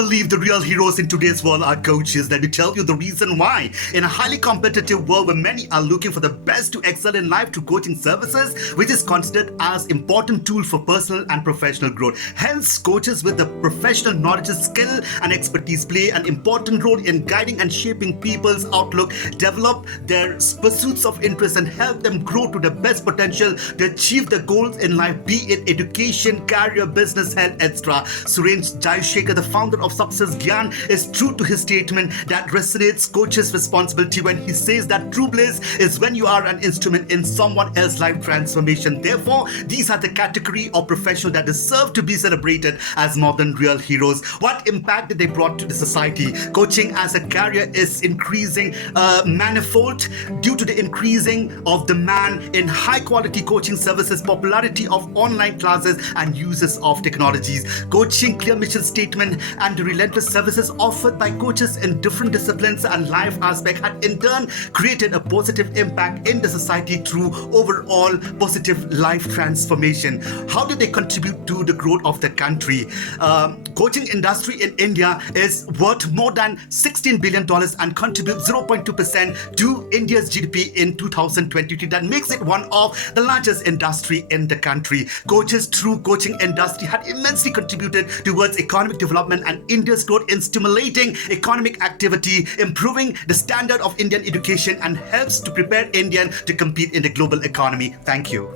believe the real heroes in today's world are coaches. Let me tell you the reason why. In a highly competitive world where many are looking for the best to excel in life through coaching services, which is considered as important tool for personal and professional growth. Hence, coaches with the professional knowledge, skill, and expertise play an important role in guiding and shaping people's outlook, develop their pursuits of interest, and help them grow to the best potential to achieve their goals in life, be it education, career, business, health, etc. Suresh Jaishankar, the founder of Success Gyan, is true to his statement that resonates coach's responsibility when he says that true bliss is when you are an instrument in someone else's life transformation. Therefore, these are the category of professionals that deserve to be celebrated as more than real heroes. What impact did they brought to the society? Coaching as a career is increasing manifold due to the increasing of demand in high quality coaching services, popularity of online classes, and uses of technologies. Coaching clear mission statement and the relentless services offered by coaches in different disciplines and life aspects had in turn created a positive impact in the society through overall positive life transformation. How did they contribute to the growth of the country? Coaching industry in India is worth more than $16 billion and contributes 0.2% to India's GDP in 2023. That makes it one of the largest industry in the country. Coaches through coaching industry had immensely contributed towards economic development and India's growth in stimulating economic activity, improving the standard of Indian education, and helps to prepare Indian to compete in the global economy. Thank you.